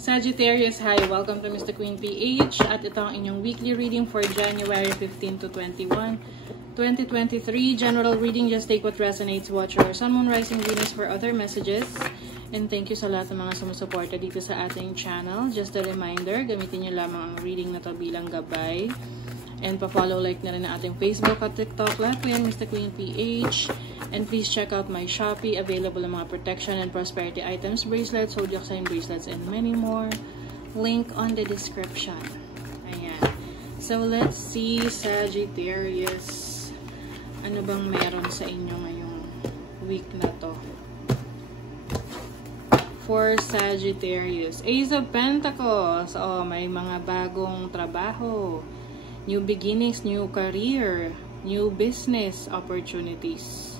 Sagittarius, hi! Welcome to Mr. Queen PH at ito ang inyong weekly reading for January 15 to 21, 2023. General reading, just take what resonates. Watch your Sun, Moon, Rising, Venus for other messages. And thank you sa lahat ng mga sumusuporta dito sa ating channel. Just a reminder, gamitin nyo lamang ang reading na to bilang gabay. And pa-follow, like na rin na ating Facebook at TikTok. Lahat po yan, Mr. Queen PH. And please check out my Shopee. Available ang mga protection and prosperity items, bracelets, zodiac sign bracelets, and many more. Link on the description. Ayan. So, let's see, Sagittarius. Ano bang meron sa inyo ngayong week na to? For Sagittarius. Ace of Pentacles. Oh, may mga bagong trabaho. New beginnings, new career, new business opportunities.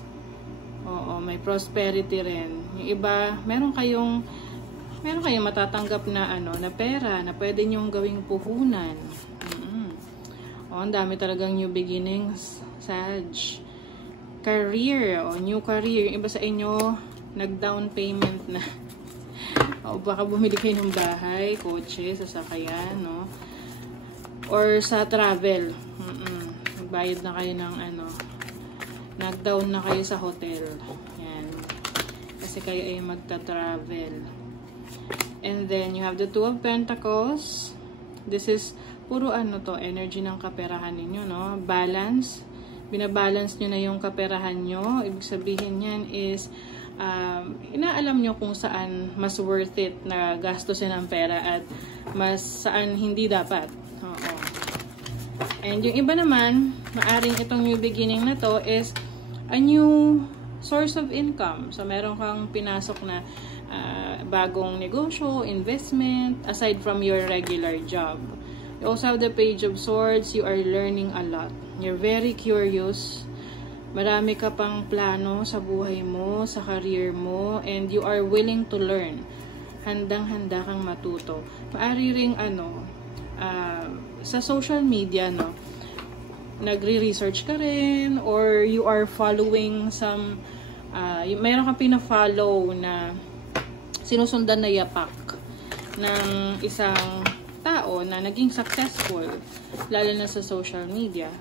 Oo, may prosperity rin. Yung iba, meron kayong matatanggap na na pera na pwede nyong gawing puhunan. Ang dami talagang new beginnings, Sag. Career, new career. Yung iba sa inyo, nag-down payment na. O baka bumili kayo ng bahay, kotse, sasakyan, no? Or sa travel. Nagbayad na kayo ng nag-down na kayo sa hotel. Yan. Kasi kayo ay magta-travel. And then, you have the Two of Pentacles. This is, puro energy ng kaperahan ninyo, no? Balance. Binabalance nyo na yung kaperahan nyo. Ibig sabihin yan is, inaalam nyo kung saan mas worth it na gastusin ang pera at mas saan hindi dapat. Oo. And yung iba naman, maaring itong new beginning na to is a new source of income. So, meron kang pinasok na bagong negosyo, investment, aside from your regular job. You also have the Page of Swords. You are learning a lot. You're very curious. Marami ka pang plano sa buhay mo, sa career mo, and you are willing to learn. Handang-handa kang matuto. Maari ring sa social media, no, nagre-research ka rin, or you are following some, mayroon kang pina-follow na sinusundan na yapak ng isang tao na naging successful, lalo na sa social media.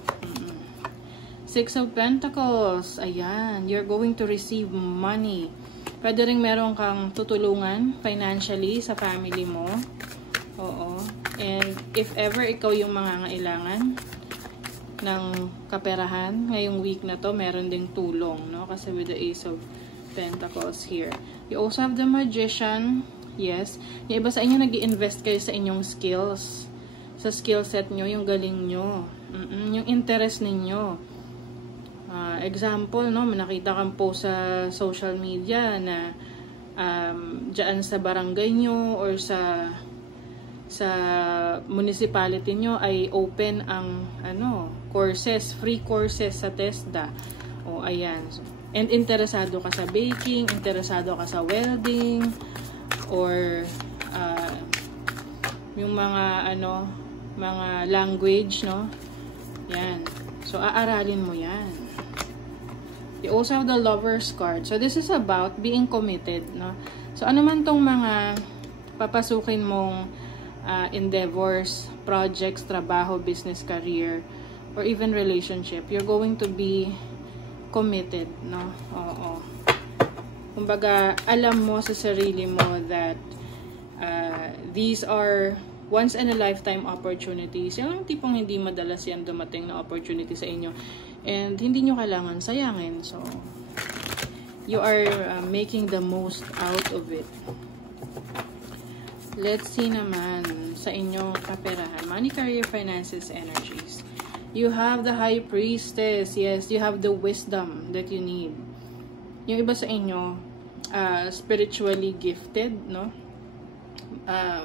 Six of Pentacles, ayan, you're going to receive money. Pwede rin meron kang tutulungan financially sa family mo. Oo. And if ever ikaw yung mangangailangan ng kaperahan, ngayong week na to, meron ding tulong, no? Kasi with the Ace of Pentacles here. You also have the Magician. Yes. Yung iba sa inyo, nag-i-invest kayo sa inyong skills. Sa skill set nyo, yung galing nyo. Yung interest ninyo. Example, no? Nakita kang post sa social media na dyan sa barangay nyo or sa municipality nyo ay open ang courses, free courses sa TESDA. O ayan. And interesado ka sa baking, interesado ka sa welding, or yung mga mga language, no? Yan. So aaralin mo yan. You also have the Lover's card. So this is about being committed, no? So ano man tong mga papasukin mong endeavors, projects, trabaho, business, career, or even relationship, you're going to be committed, no? Oo. Kumbaga, alam mo sa sarili mo that these are once in a lifetime opportunities. Yung tipong hindi madalas yan dumating na opportunity sa inyo. And hindi nyo kailangan sayangin. So, you are making the most out of it. Let's see naman sa inyong kaperahan. Money, career, finances, energies. You have the High Priestess. Yes, you have the wisdom that you need. Yung iba sa inyo, spiritually gifted, no?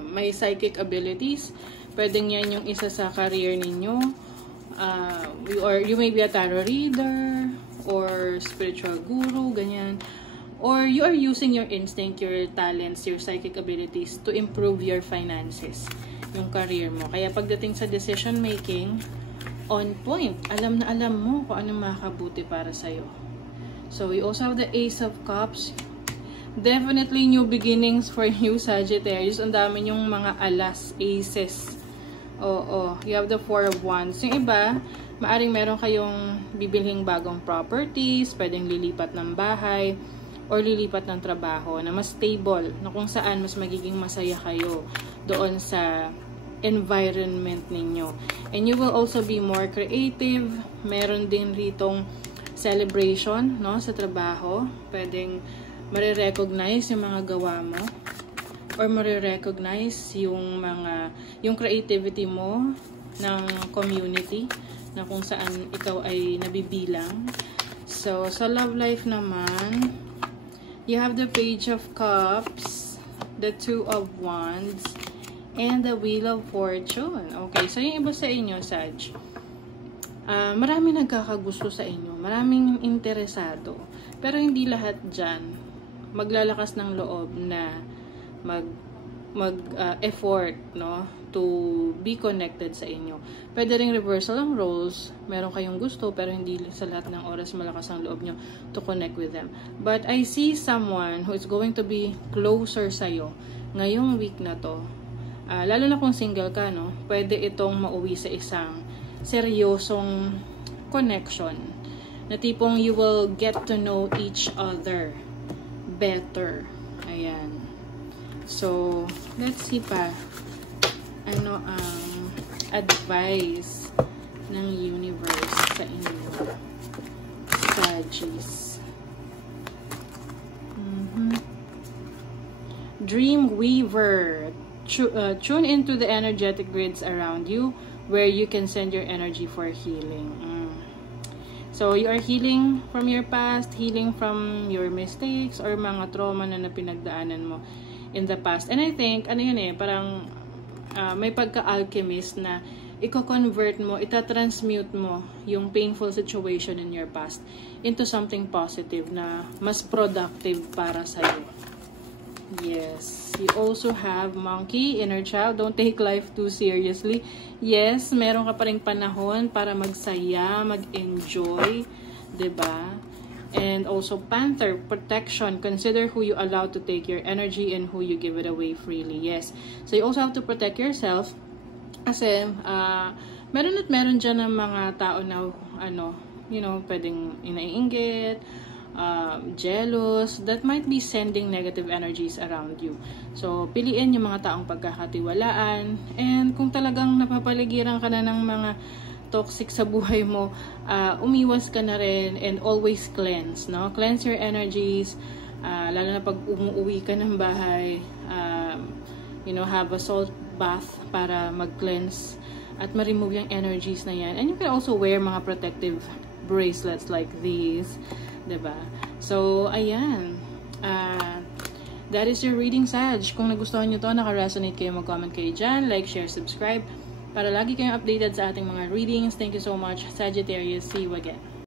May psychic abilities. Pwedeng yan yung isa sa career ninyo. You may be a tarot reader or spiritual guru, ganyan. Or you are using your instinct, your talents, your psychic abilities to improve your finances, yung career mo. Kaya pagdating sa decision making, on point. Alam na alam mo kung ano makakabuti para sa'yo. So, we also have the Ace of Cups. Definitely new beginnings for you, Sagittarius. Ang dami yung mga alas, aces. Oo, you have the Four of Wands. Yung iba, maaring meron kayong bibilhing bagong properties, pwedeng lilipat ng bahay, or lilipat ng trabaho na mas stable, na kung saan mas magiging masaya kayo doon sa environment ninyo. And you will also be more creative. Meron din ritong celebration, no, sa trabaho. Pwedeng marirecognize yung mga gawa mo, or marirecognize yung creativity mo ng community na kung saan ikaw ay nabibilang. So, sa love life naman, you have the Page of Cups, the Two of Wands, and the Wheel of Fortune. Okay, so yung iba sa inyo, Sag, maraming nagkakagusto sa inyo, maraming interesado, pero hindi lahat dyan maglalakas ng loob na effort, no, to be connected sa inyo. Pwede ring reversal ng roles. Meron kayong gusto pero hindi sa lahat ng oras malakas ang loob nyo to connect with them. But I see someone who is going to be closer sa'yo ngayong week na to. Lalo na kung single ka, no, pwede itong mauwi sa isang seryosong connection na tipong you will get to know each other better. Ayan. So, let's see pa ano ang advice ng universe sa inyo, Sagittarius. Dream Weaver. Tune into the energetic grids around you where you can send your energy for healing. So, you are healing from your past, healing from your mistakes, or mga trauma na pinagdaanan mo in the past. And I think, ano yun eh, parang may pagka-alchemist na i-convert mo, itatransmute mo yung painful situation in your past into something positive na mas productive para sa'yo. Yes. You also have Monkey, Inner Child. Don't take life too seriously. Yes, meron ka pa ring panahon para magsaya, mag-enjoy, diba? And also Panther, Protection. Consider who you allow to take your energy and who you give it away freely. Yes. So you also have to protect yourself kasi meron at meron dyan ng mga tao na pwedeng inaiinggit, jealous, that might be sending negative energies around you. So, piliin yung mga taong pagkakatiwalaan, and kung talagang napapaligiran ka na ng mga toxic sa buhay mo, umiwas ka na rin, and always cleanse, no? Cleanse your energies, lalo na pag umuwi ka ng bahay, have a salt bath para mag-cleanse at ma-remove yung energies na yan. And you can also wear mga protective bracelets like these, diba? So, ayan. That is your reading, Sag. Kung nagustuhan nyo to, naka-resonate kayo, mag-comment kayo dyan. Like, share, subscribe. Para lagi kayong updated sa ating mga readings. Thank you so much, Sagittarius. See you again.